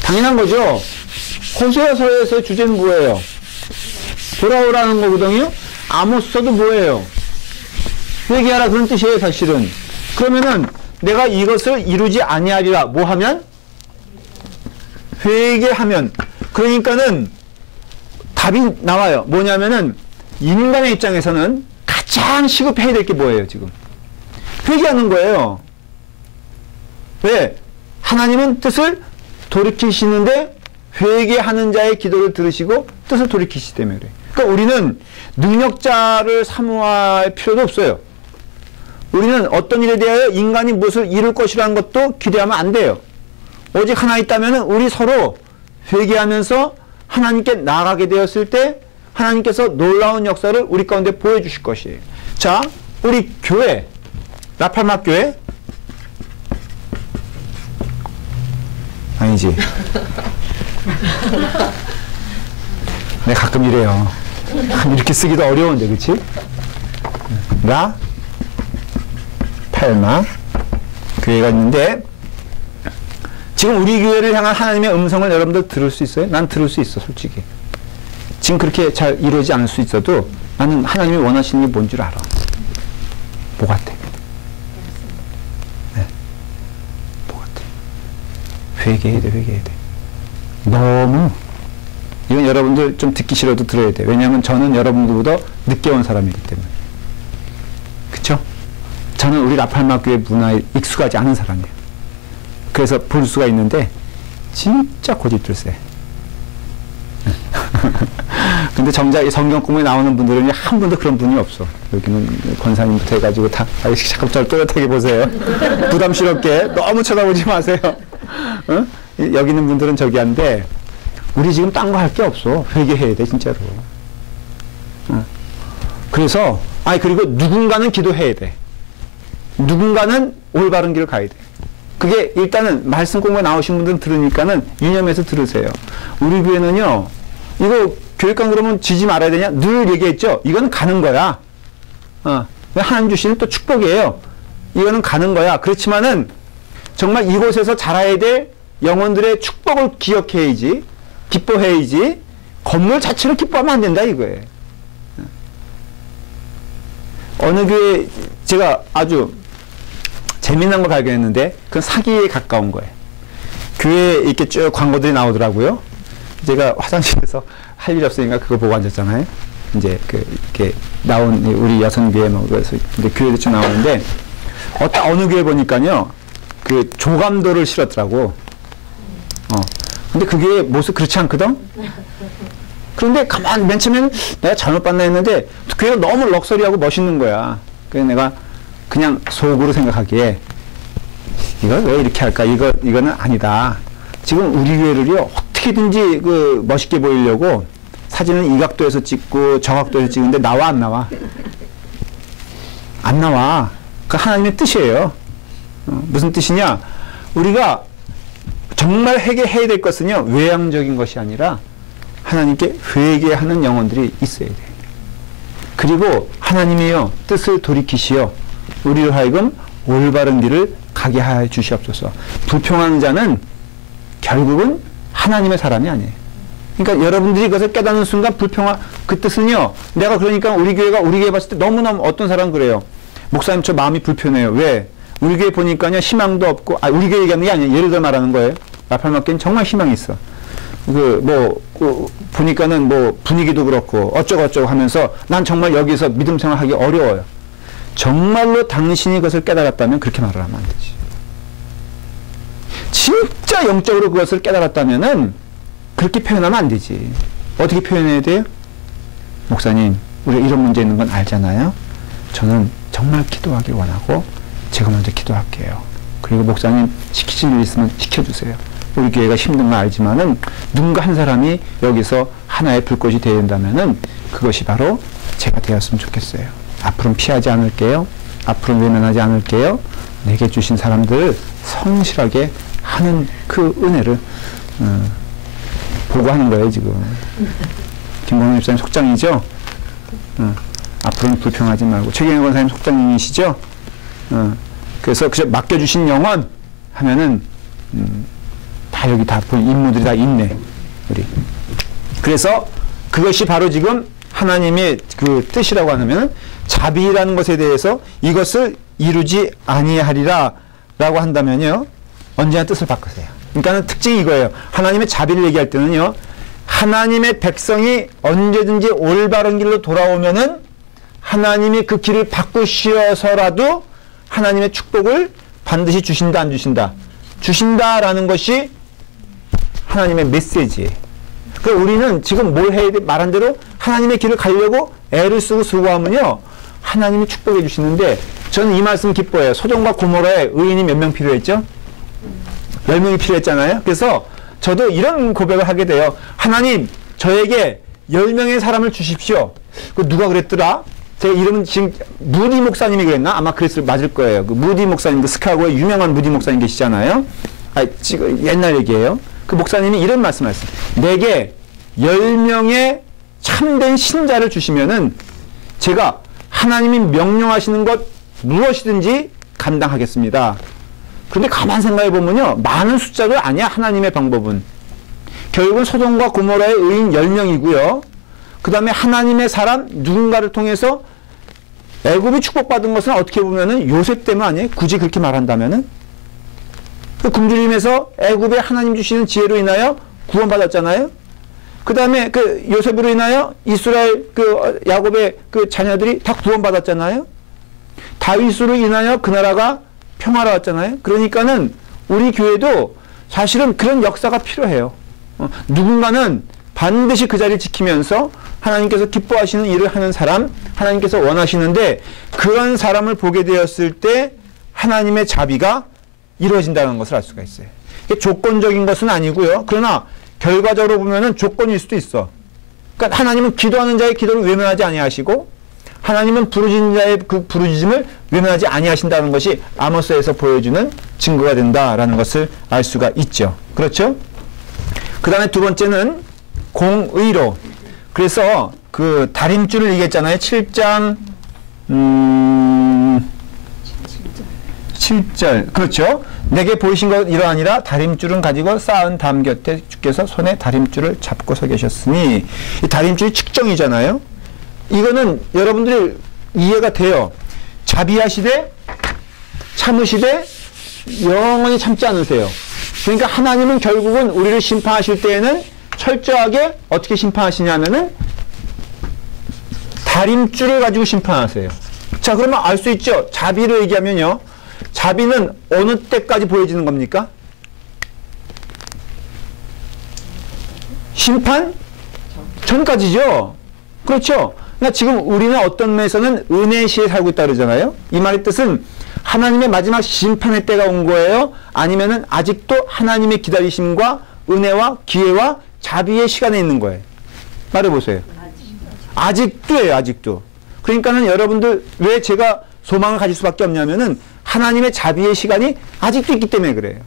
당연한 거죠. 호세아서에서의 주제는 뭐예요? 돌아오라는 거거든요. 아모스서도 뭐예요? 회개하라, 그런 뜻이에요, 사실은. 그러면은 내가 이것을 이루지 아니하리라, 뭐 하면? 회개하면. 그러니까는 답이 나와요. 뭐냐면은 인간의 입장에서는 가장 시급해야 될 게 뭐예요, 지금? 회개하는 거예요. 왜? 하나님은 뜻을 돌이키시는데 회개하는 자의 기도를 들으시고 뜻을 돌이키시기 때문에 그래요. 그러니까 우리는 능력자를 사모할 필요도 없어요. 우리는 어떤 일에 대하여 인간이 무엇을 이룰 것이라는 것도 기대하면 안 돼요. 오직 하나 있다면 우리 서로 회개하면서 하나님께 나아가게 되었을 때 하나님께서 놀라운 역사를 우리 가운데 보여주실 것이에요. 자, 우리 교회, 라팔마 교회? 아니지. 내가 가끔 이래요. 이렇게 쓰기도 어려운데, 그치? 팔마 교회가 있는데 지금 우리 교회를 향한 하나님의 음성을 여러분들 들을 수 있어요? 난 들을 수 있어, 솔직히. 지금 그렇게 잘 이루어지지 않을 수 있어도 나는 하나님이 원하시는 게 뭔 줄 알아. 뭐 같아? 네. 뭐 같아? 회개해야 돼, 회개해야 돼. 너무 이건 여러분들 좀 듣기 싫어도 들어야 돼. 왜냐하면 저는 여러분들보다 늦게 온 사람이기 때문에. 그쵸? 저는 우리 라팔마 교회 문화에 익숙하지 않은 사람이에요. 그래서 볼 수가 있는데 진짜 고집들 세. 근데 정작 성경 공부에 나오는 분들은 한 분도 그런 분이 없어. 여기는 권사님부터 해가지고 다 잠깐 저를 또렷하게 보세요. 부담스럽게 너무 쳐다보지 마세요. 어? 여기 있는 분들은 저기 한데 우리 지금 딴 거 할 게 없어. 회개해야 돼, 진짜로. 그래서 그리고 누군가는 기도해야 돼. 누군가는 올바른 길을 가야 돼. 그게 일단은 말씀 공부에 나오신 분들은 들으니까는 유념해서 들으세요. 우리 교회는요, 이거 교육관 그러면 지지 말아야 되냐? 늘 얘기했죠. 이거는 가는 거야. 하나님 주시는 또 축복이에요. 이거는 가는 거야. 그렇지만은 정말 이곳에서 자라야 될 영혼들의 축복을 기억해야지, 기뻐해야지, 건물 자체를 기뻐하면 안 된다, 이거예요. 어느 교회 제가 아주 재미난 걸 발견했는데 그건 사기에 가까운 거예요. 교회에 이렇게 쭉 광고들이 나오더라고요. 제가 화장실에서 할 일이 없으니까 그거 보고 앉았잖아요. 이제 이렇게 나온 우리 여성교회 뭐 그래서 근데 교회도 쭉 나오는데 어느 교회 보니까요 그 조감도를 실었더라고. 근데 그게 모습 그렇지 않거든. 그런데 가만 맨 처음엔 내가 잘못 봤나 했는데 교회가 너무 럭셔리하고 멋있는 거야. 그래서 내가 그냥 속으로 생각하기에 이걸 왜 이렇게 할까? 이거는 아니다. 지금 우리 교회를요 어떻게든지 그 멋있게 보이려고 사진은 이 각도에서 찍고 저 각도에서 찍는데 나와 안 나와? 안 나와. 그 하나님의 뜻이에요. 무슨 뜻이냐? 우리가 정말 회개해야 될 것은요 외향적인 것이 아니라 하나님께 회개하는 영혼들이 있어야 돼요. 그리고 하나님이요 뜻을 돌이키시어 우리로 하여금 올바른 길을 가게 하여 주시옵소서. 불평하는 자는 결국은 하나님의 사람이 아니에요. 그러니까 여러분들이 그것을 깨닫는 순간 그 뜻은요, 내가 그러니까 우리 교회 봤을 때 너무너무 어떤 사람 그래요. 목사님 저 마음이 불편해요. 왜? 우리 교회 보니까요, 희망도 없고, 우리 교회 얘기하는 게 아니에요. 예를 들어 말하는 거예요. 라팔마교는 정말 희망이 있어. 보니까는 분위기도 그렇고, 어쩌고저쩌고 하면서 난 정말 여기서 믿음 생활하기 어려워요. 정말로 당신이 그것을 깨달았다면 그렇게 말을 하면 안 되지. 진짜 영적으로 그것을 깨달았다면은 그렇게 표현하면 안 되지. 어떻게 표현해야 돼요? 목사님, 우리가 이런 문제 있는 건 알잖아요. 저는 정말 기도하길 원하고 제가 먼저 기도할게요. 그리고 목사님 시키신 일 있으면 시켜주세요. 우리 교회가 힘든 거 알지만은 누군가 한 사람이 여기서 하나의 불꽃이 되어야 된다면은 그것이 바로 제가 되었으면 좋겠어요. 앞으로는 피하지 않을게요. 앞으로는 외면하지 않을게요. 내게 주신 사람들을 성실하게 하는 그 은혜를 보고하는 거예요, 지금. 김광현 집사님 속장이죠? 앞으로는 불평하지 말고. 최경영 권사님 속장님이시죠? 그래서 그저 맡겨주신 영혼 하면은, 다 여기 다 보인 인물들이 다 있네, 우리. 그래서 그것이 바로 지금 하나님의 그 뜻이라고 하면 자비라는 것에 대해서 이것을 이루지 아니하리라 라고 한다면요, 언제나 뜻을 바꾸세요. 그러니까는 특징이 이거예요. 하나님의 자비를 얘기할 때는요, 하나님의 백성이 언제든지 올바른 길로 돌아오면은 하나님이 그 길을 바꾸시어서라도 하나님의 축복을 반드시 주신다, 안 주신다? 주신다라는 것이 하나님의 메시지예요. 그러니까 우리는 지금 뭘 해야 돼? 말한 대로 하나님의 길을 가려고 애를 쓰고 수고하면요, 하나님이 축복해 주시는데, 저는 이 말씀 기뻐해요. 소돔과 고모라에 의인이 몇 명 필요했죠? 10명이 필요했잖아요. 그래서 저도 이런 고백을 하게 돼요. 하나님, 저에게 10명의 사람을 주십시오. 그 누가 그랬더라? 제 이름은 지금 무디 목사님이 그랬나? 아마 맞을 거예요. 그 무디 목사님, 그 스카고의 유명한 무디 목사님 계시잖아요. 지금 옛날 얘기예요. 그 목사님이 이런 말씀하셨어요. 내게 10명의 참된 신자를 주시면은 제가 하나님이 명령하시는 것 무엇이든지 감당하겠습니다. 근데 가만 생각해 보면요, 많은 숫자가 아니야. 하나님의 방법은 결국은 소돔과 고모라의 의인 10명이고요. 그 다음에 하나님의 사람 누군가를 통해서 애굽이 축복받은 것은 어떻게 보면은 요셉 때문 아니에요? 굳이 그렇게 말한다면은 그 굶주림에서 애굽에 하나님 주시는 지혜로 인하여 구원받았잖아요. 그 다음에 그 요셉으로 인하여 이스라엘 그 야곱의 그 자녀들이 다 구원받았잖아요. 다윗으로 인하여 그 나라가 평화로웠잖아요. 그러니까는 우리 교회도 사실은 그런 역사가 필요해요. 누군가는 반드시 그 자리를 지키면서 하나님께서 기뻐하시는 일을 하는 사람, 하나님께서 원하시는데 그런 사람을 보게 되었을 때 하나님의 자비가 이루어진다는 것을 알 수가 있어요. 이게 조건적인 것은 아니고요. 그러나 결과적으로 보면은 조건일 수도 있어. 그러니까 하나님은 기도하는 자의 기도를 외면하지 아니하시고 하나님은 부르짖는 자의 그 부르짖음을 외면하지 아니하신다는 것이 아모스에서 보여주는 증거가 된다라는 것을 알 수가 있죠. 그렇죠? 그 다음에 두 번째는 공의로. 그래서 그 다림줄을 얘기했잖아요. 7장 7절. 그렇죠? 내게 보이신 것 이러하니라 다림줄은 가지고 쌓은 담 곁에 주께서 손에 다림줄을 잡고 서 계셨으니, 이 다림줄이 측정이잖아요. 이거는 여러분들이 이해가 돼요. 자비하시되 참으시되 영원히 참지 않으세요. 그러니까 하나님은 결국은 우리를 심판하실 때에는 철저하게 어떻게 심판하시냐면은 다림줄을 가지고 심판하세요. 자, 그러면 알 수 있죠. 자비를 얘기하면요, 자비는 어느 때까지 보여지는 겁니까? 심판 전까지죠. 그렇죠. 그러니까 지금 우리는 어떤 면에서는 은혜의 시에 살고 있다 그러잖아요. 이 말의 뜻은 하나님의 마지막 심판의 때가 온 거예요? 아니면은 아직도 하나님의 기다리심과 은혜와 기회와 자비의 시간에 있는 거예요? 말해보세요. 아직도예요, 아직도. 그러니까는 여러분들 왜 제가 소망을 가질 수밖에 없냐면은 하나님의 자비의 시간이 아직도 있기 때문에 그래요.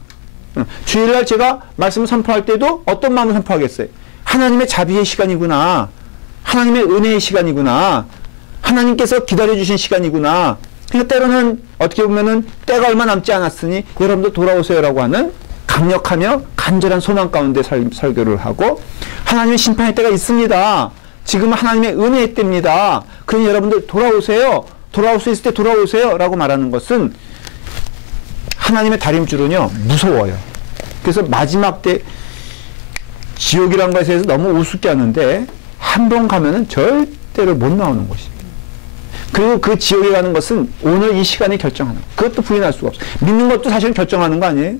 주일날 제가 말씀을 선포할 때도 어떤 마음을 선포하겠어요? 하나님의 자비의 시간이구나. 하나님의 은혜의 시간이구나. 하나님께서 기다려주신 시간이구나. 그러니까 때로는 어떻게 보면은 때가 얼마 남지 않았으니 여러분도 돌아오세요라고 하는 강력하며 간절한 소망 가운데 설교를 하고, 하나님의 심판의 때가 있습니다. 지금은 하나님의 은혜의 때입니다. 그러니 여러분들 돌아오세요. 돌아올 수 있을 때 돌아오세요 라고 말하는 것은 하나님의 다림줄은요 무서워요. 그래서 마지막 때 지옥이라는 것에 대해서 너무 우습게 하는데 한 번 가면은 절대로 못 나오는 것이에요. 그리고 그 지옥에 가는 것은 오늘 이 시간에 결정하는 것. 그것도 부인할 수가 없어요. 믿는 것도 사실 결정하는 거 아니에요?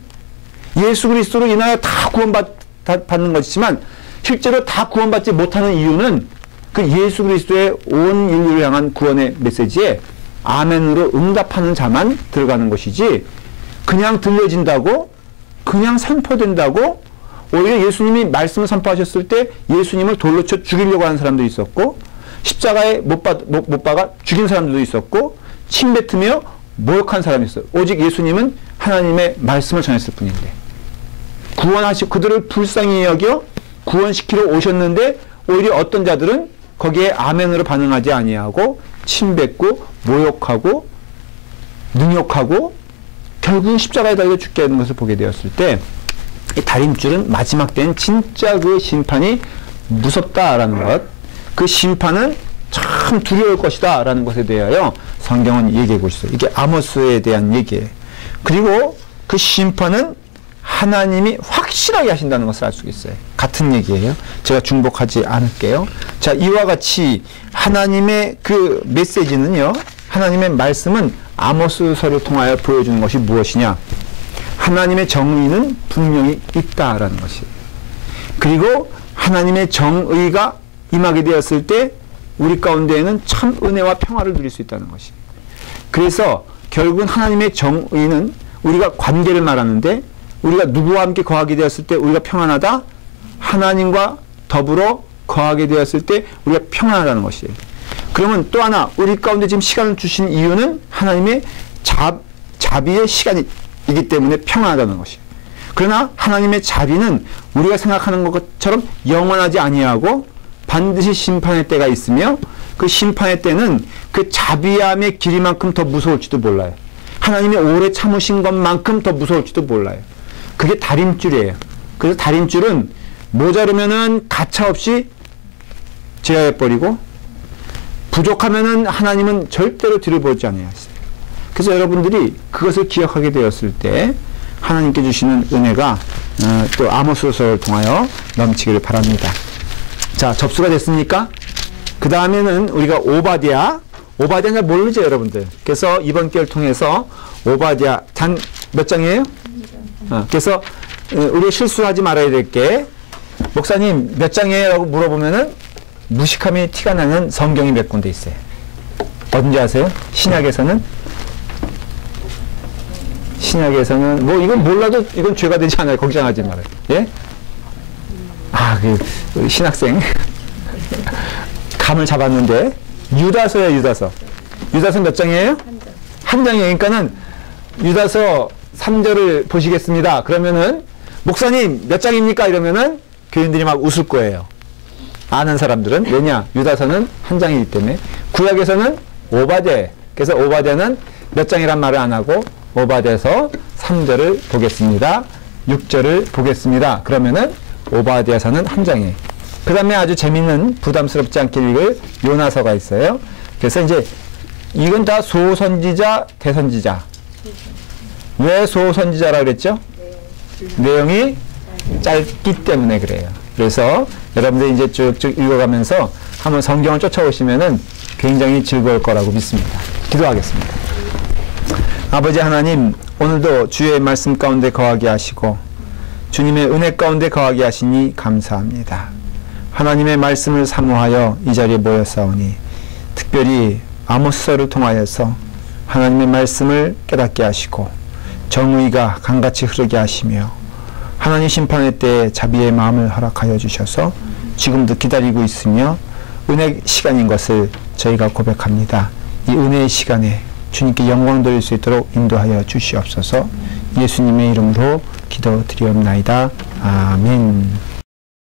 예수 그리스도로 인하여 다 구원받는 것이지만 실제로 다 구원받지 못하는 이유는 그 예수 그리스도의 온 인류를 향한 구원의 메시지에 아멘으로 응답하는 자만 들어가는 것이지, 그냥 들려진다고, 그냥 선포된다고, 오히려 예수님이 말씀을 선포하셨을 때 예수님을 돌로 쳐 죽이려고 하는 사람도 있었고, 십자가에 못 박아 죽인 사람들도 있었고, 침 뱉으며 모욕한 사람이 있어요. 오직 예수님은 하나님의 말씀을 전했을 뿐인데, 그들을 불쌍히 여겨 구원시키러 오셨는데 오히려 어떤 자들은 거기에 아멘으로 반응하지 아니하고 침 뱉고 모욕하고 능욕하고 결국은 십자가에 달려 죽게 하는 것을 보게 되었을 때, 이 다림줄은 마지막 때는 진짜 그 심판이 무섭다라는 것, 그 심판은 참 두려울 것이다 라는 것에 대하여 성경은 얘기하고 있어요. 이게 아모스에 대한 얘기예요. 그리고 그 심판은 하나님이 확실하게 하신다는 것을 알 수 있어요. 같은 얘기예요. 제가 중복하지 않을게요. 자, 이와 같이 하나님의 그 메시지는요, 하나님의 말씀은 아모스서를 통하여 보여주는 것이 무엇이냐? 하나님의 정의는 분명히 있다라는 것이에요. 그리고 하나님의 정의가 임하게 되었을 때 우리 가운데에는 참 은혜와 평화를 누릴 수 있다는 것이에요. 그래서 결국은 하나님의 정의는 우리가 관계를 말하는데, 우리가 누구와 함께 거하게 되었을 때 우리가 평안하다? 하나님과 더불어 거하게 되었을 때 우리가 평안하다는 것이에요. 그러면 또 하나, 우리 가운데 지금 시간을 주신 이유는 하나님의 자비의 시간이기 때문에 평안하다는 것이에요. 그러나 하나님의 자비는 우리가 생각하는 것처럼 영원하지 아니하고 반드시 심판의 때가 있으며, 그 심판의 때는 그 자비함의 길이만큼 더 무서울지도 몰라요. 하나님이 오래 참으신 것만큼 더 무서울지도 몰라요. 그게 다림줄이에요. 그래서 다림줄은 모자르면은 가차없이 제어해버리고, 부족하면은 하나님은 절대로 뒤를 보지 않으셨어요. 그래서 여러분들이 그것을 기억하게 되었을 때 하나님께 주시는 은혜가 또 아모스서를 통하여 넘치기를 바랍니다. 자, 접수가 됐습니까? 그 다음에는 우리가 오바댜는 잘 모르죠, 여러분들. 그래서 이번 기회를 통해서 오바댜 몇 장이에요? 그래서 우리가 실수하지 말아야 될 게, 목사님 몇 장이에요? 라고 물어보면은 무식함이 티가 나는 성경이 몇 군데 있어요. 어딘지 아세요? 신약에서는 뭐 이건 몰라도 이건 죄가 되지 않아요. 걱정하지 말아요. 예? 그 신학생 감을 잡았는데, 유다서예요. 유다서 몇 장이에요? 한 장이에요. 그러니까는 유다서 3절을 보시겠습니다. 그러면은 목사님 몇 장입니까? 이러면은 교인들이 막 웃을 거예요. 아는 사람들은. 왜냐? 유다서는 한 장이기 때문에. 구약에서는 오바댜. 그래서 오바댜는 몇 장이란 말을 안 하고 오바댜서 3절을 보겠습니다. 6절을 보겠습니다. 그러면은 오바댜서는 한 장이에요. 그 다음에 아주 재밌는, 부담스럽지 않게 읽을 요나서가 있어요. 그래서 이제 이건 다 소선지자, 대선지자. 왜 소선지자라고 그랬죠? 내용이 짧기 때문에 그래요. 그래서 여러분들 이제 쭉쭉 읽어가면서 한번 성경을 쫓아오시면은 굉장히 즐거울 거라고 믿습니다. 기도하겠습니다. 아버지 하나님, 오늘도 주의 말씀 가운데 거하게 하시고 주님의 은혜 가운데 거하게 하시니 감사합니다. 하나님의 말씀을 사모하여 이 자리에 모였사오니, 특별히 아모스서를 통하여서 하나님의 말씀을 깨닫게 하시고 정의가 강같이 흐르게 하시며, 하나님 심판의 때에 자비의 마음을 허락하여 주셔서 지금도 기다리고 있으며 은혜 시간인 것을 저희가 고백합니다. 이 은혜의 시간에 주님께 영광 돌릴 수 있도록 인도하여 주시옵소서. 예수님의 이름으로 기도드리옵나이다. 아멘.